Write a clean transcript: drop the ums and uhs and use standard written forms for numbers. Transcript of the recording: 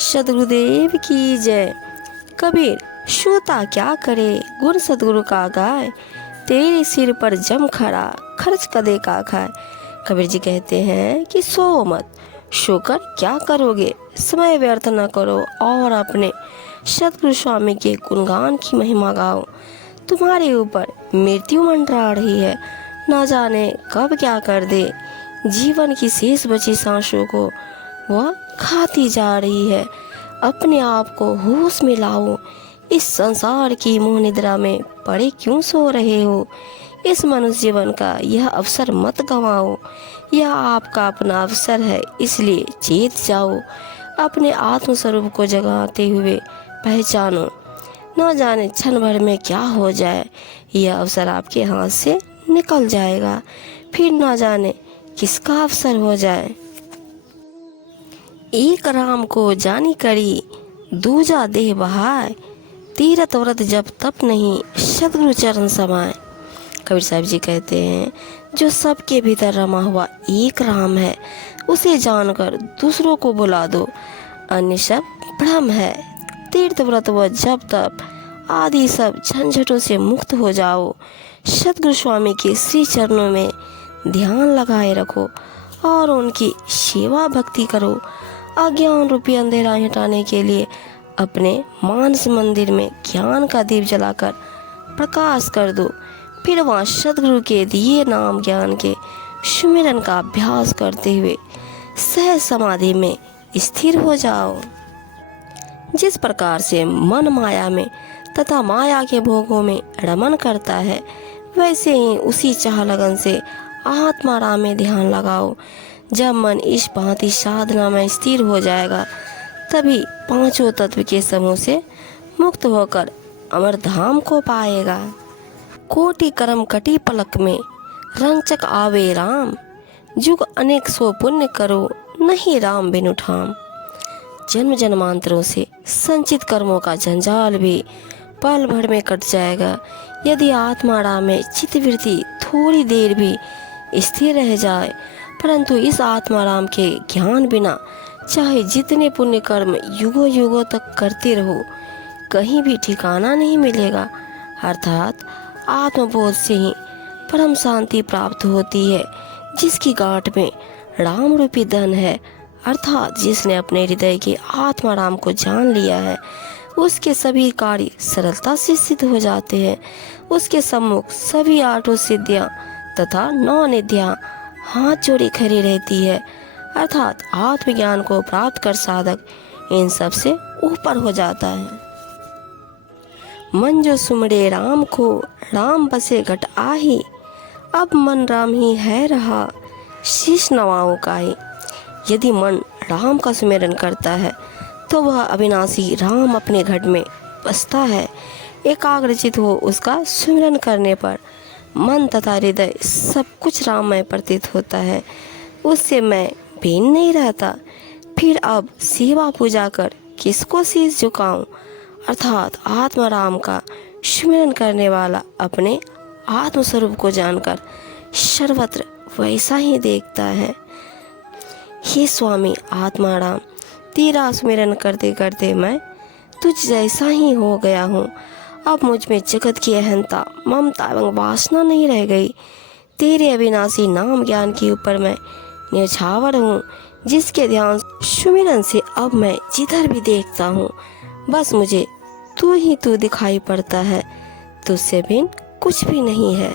सदगुरुदेव की जय। कबीर श्रोता क्या करे, गुण सदगुरु का गाय, तेरे सिर पर जम खड़ा, खर्च कदे का खाए। कबीर जी कहते हैं कि सो मत, सोकर क्या करोगे, समय व्यर्थ न करो और अपने सतगुरु स्वामी के गुणगान की महिमा गाओ। तुम्हारे ऊपर मृत्यु मंडरा रही है, ना जाने कब क्या कर दे। जीवन की शेष बची सांसों को वह खाती जा रही है। अपने आप को होश में लाओ, इस संसार की मोह निद्रा में पड़े क्यों सो रहे हो। इस मनुष्य जीवन का यह अवसर मत गंवाओ, यह आपका अपना अवसर है, इसलिए चेत जाओ। अपने आत्म स्वरूप को जगाते हुए पहचानो, न जाने क्षण भर में क्या हो जाए। यह अवसर आपके हाथ से निकल जाएगा, फिर न जाने किसका अवसर हो जाए। एक राम को जानी करी, दूजा देह बहाय, तीरथ व्रत जब तप नहीं, सतगुरु चरण समाए। कबीर साहब जी कहते हैं, जो सबके भीतर रमा हुआ एक राम है, उसे जानकर दूसरों को बुला दो, अन्य सब भ्रम है। तीर्थ व्रत व जप तप आदि सब झंझटों से मुक्त हो जाओ। सतगुरु स्वामी के श्री चरणों में ध्यान लगाए रखो और उनकी सेवा भक्ति करो। अज्ञान रूपी अंधेरा हटाने के लिए अपने मानस मंदिर में ज्ञान का दीप जलाकर प्रकाश कर दो। फिर वहाँ सतगुरु के दिए नाम ज्ञान के सुमिरन का अभ्यास करते हुए सहज समाधि में स्थिर हो जाओ। जिस प्रकार से मन माया में तथा माया के भोगों में रमन करता है, वैसे ही उसी चाह लगन से आत्माराम में ध्यान लगाओ। जब मन इस भांति साधना में स्थिर हो जाएगा, तभी पांचों तत्व के समूह से मुक्त होकर अमर धाम को पाएगा। कोटि कर्म कटी पलक में, रंचक आवे राम, जुग अनेक सो पुण्य करो, नहीं राम बिनु ठाम। जन्म जन्मांतरों से संचित कर्मों का जंजाल भी पल भर में कट जाएगा, यदि आत्माराम में चित्तवृत्ति थोड़ी देर भी स्थिर रह जाए। परंतु इस आत्माराम के ज्ञान बिना चाहे जितने पुण्य कर्म युगों युगों तक करते रहो, कहीं भी ठिकाना नहीं मिलेगा। अर्थात आत्मबोध से ही परम शांति प्राप्त होती है। जिसकी गांठ में राम रूपी धन है, अर्थात जिसने अपने हृदय के आत्माराम को जान लिया है, उसके सभी कार्य सरलता से सिद्ध हो जाते हैं। उसके सम्मुख सभी आठों सिद्धियां तथा 9 निधियां हाथ जोड़ी खड़ी रहती है। अर्थात आत्मज्ञान को प्राप्त कर साधक इन सब से ऊपर हो जाता है। मन जो सुमरे राम को, राम बसे घट आही, अब मन राम ही है रहा, शीश नवाओं का ही। यदि मन राम का सुमिरन करता है, तो वह अविनाशी राम अपने घट में बसता है। एकाग्रचित हो उसका सुमिरन करने पर मन तथा हृदय सब कुछ राममय प्रतीत होता है, उससे मैं भिन्न नहीं रहता। फिर अब सेवा पूजा कर किसको शीश झुकाऊं। अर्थात आत्माराम का सुमिरन करने वाला अपने आत्मस्वरूप को जानकर सर्वत्र वैसा ही देखता है। हे स्वामी आत्माराम, तेरा सुमिरन करते करते मैं तुझ जैसा ही हो गया हूँ। अब मुझ में जगत की अहंता, ममता एवं वासना नहीं रह गई। तेरे अविनाशी नाम ज्ञान के ऊपर मैं न्यौछावर हूँ, जिसके ध्यान सुमिरन से अब मैं जिधर भी देखता हूँ, बस मुझे तू ही तू दिखाई पड़ता है। तुझसे भिन्न कुछ भी नहीं है।